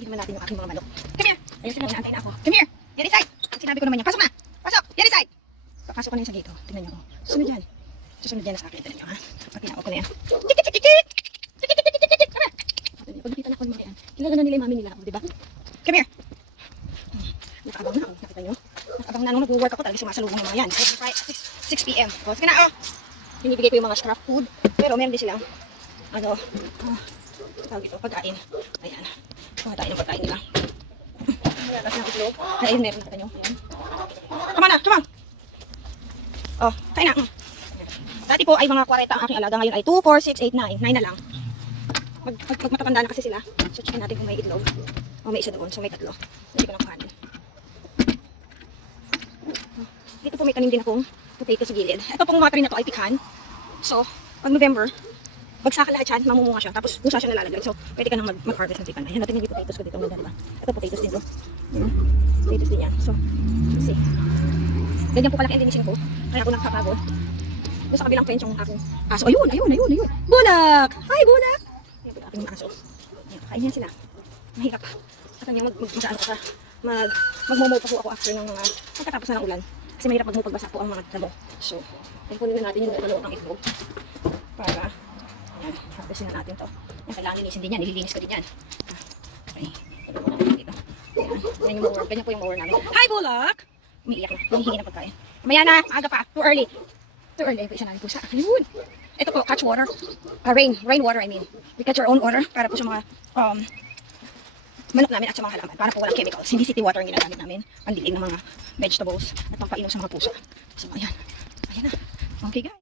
Pakain naman natin yung aking mga manok. Come here! Ayun sila, inaantay na ako. Come here! Get inside! Sinabi ko naman yan. Pasok na! Pasok! Get inside! Papasok ko na yan sa gate. Tingnan nyo. Susunod yan. Susunod yan na sa akin. Tingnan nyo ha. Pag tinawag ko na yan. Tikit! Tikit! Tikit! Tikit! Tikit! Tikit! Tikit! Tara! Pag nakita na ako ng mga yan, kilala na nila yung mami nila ako, diba? Come here! Nakaabang na ako. Nakita nyo? Nakaabang na nung nag-work ako talaga sumasalubong ng mga yan. 6 p.m. O, sige na oh! Binibigay ko yung mga scrap food. Pero meron din silang ano, tawag ito, pagkain. Ayan. Kuha tayo ng pagkain nila. Tapos ng itlog. Ayun, meron na nyo. Ayan. Come on na, come on! Oh, kain na. Dati po ay mga 40 ang aking alaga. Ngayon ay 2, 4, 6, 8, 9. 9 na lang. Pag matatanda na kasi sila, so checkin natin kung may itlog. O may isa doon, so may 3. Hindi ko na kuhanin. Dito po may tanim din akong potato sa gilid. Ito pong mga tree na to ay pikan. So, pag November, bagsakan lahat yan, mamumunga siya. Tapos, pusa siya nalalagay. So, pwede ka nang mag-harvest ng pikan. Ayan, natin yung potatoes ko dito. Diba? Ito, potatoes din to. Potatoes din yan. So, let's see. Ganyan po kalaki ang linisin ko. Kaya ako nakakapagod. Doon sa kabilang fence yung aking aso. Ayun, ayun, ayun, ayun. Bulak! Hi, bulak! Ayan po yung aking aso. Ayan, kain yan sila. Mahirap. At hanggang magmomow pa po ako after ng mga pagkatapos na ng ulan. Kasi mahirap pagbasa po ang mga damo. So, kunin na natin yung dalawang ng itlog. Para, ayan, harvestin na natin to. Yan, kailangan linisin din yan. Nililinis ko din yan. Okay. Dito. Ayan yung mower. Ganyan po yung mower namin. Hi, bulak! Umiiyak na. Humihingi ng pagkain. Mamaya na. Aga pa. Too early. Too early. Ayun po isa namin pusa. Ayun. Ito po, catch water. Rain water, I mean. We catch our own water para po sa mga, manok namin at sa mga halaman. Para po walang chemicals. Hindi city water ang ginagamit namin. Pandilig ng mga vegetables at pangpainom sa mga pusa. So, ayan. Ayan na. Okay, guys.